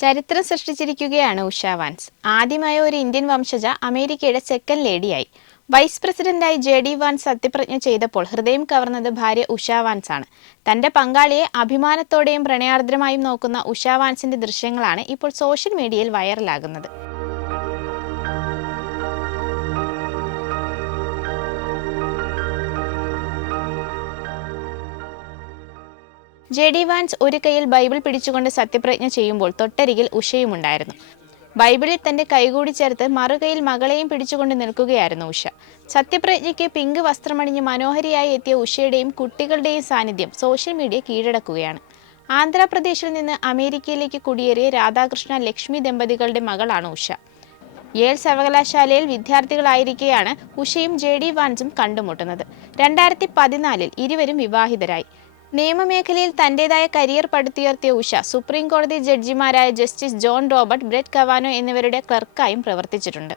ചരിത്രം സൃഷ്ടിച്ചിരിക്കുകയാണ് ഉഷ വാൻസ്. ആദ്യമായ ഒരു ഇന്ത്യൻ വംശജ അമേരിക്കയുടെ സെക്കൻഡ് ലേഡിയായി. വൈസ് പ്രസിഡന്റായി ജെ.ഡി. വാൻസ് സത്യപ്രതിജ്ഞ ചെയ്തപ്പോൾ ഹൃദയം കവർന്നത് ഭാര്യ ഉഷ വാൻസ് ആണ്. തന്റെ പങ്കാളിയെ അഭിമാനത്തോടെയും പ്രണയാർദ്രമായും നോക്കുന്ന ഉഷ വാൻസിന്റെ ദൃശ്യങ്ങളാണ് ഇപ്പോൾ സോഷ്യൽ മീഡിയയിൽ വൈറലാകുന്നത്. ജെ.ഡി. വാൻസ് ഒരു കൈയിൽ ബൈബിൾ പിടിച്ചുകൊണ്ട് സത്യപ്രതിജ്ഞ ചെയ്യുമ്പോൾ തൊട്ടരികിൽ ഉഷയുമുണ്ടായിരുന്നു. ബൈബിളിൽ തന്റെ കൈകൂടി ചേർത്ത് മറുകൈയിൽ മകളെയും പിടിച്ചുകൊണ്ട് നിൽക്കുകയായിരുന്നു ഉഷ. സത്യപ്രതിജ്ഞയ്ക്ക് പിങ്ക് വസ്ത്രമണിഞ്ഞ് മനോഹരിയായി എത്തിയ ഉഷയുടെയും കുട്ടികളുടെയും സാന്നിധ്യം സോഷ്യൽ മീഡിയ കീഴടക്കുകയാണ്. ആന്ധ്രാപ്രദേശിൽ നിന്ന് അമേരിക്കയിലേക്ക് കുടിയേറിയ രാധാകൃഷ്ണ ലക്ഷ്മി ദമ്പതികളുടെ മകളാണ് ഉഷ. യേൽ സർവകലാശാലയിൽ വിദ്യാർത്ഥികളായിരിക്കെയാണ് ഉഷയും ജെ.ഡി. വാൻസും കണ്ടുമുട്ടുന്നത്. 2014 ഇരുവരും വിവാഹിതരായി. നിയമമേഖലയിൽ തന്റേതായ കരിയർ പടുത്തുയർത്തിയ ഉഷ സുപ്രീം കോടതി ജഡ്ജിമാരായ ജസ്റ്റിസ് ജോൺ റോബർട്ട്, ബ്രെറ്റ് കവാനോ എന്നിവരുടെ ക്ലർക്കായും പ്രവർത്തിച്ചിട്ടുണ്ട്.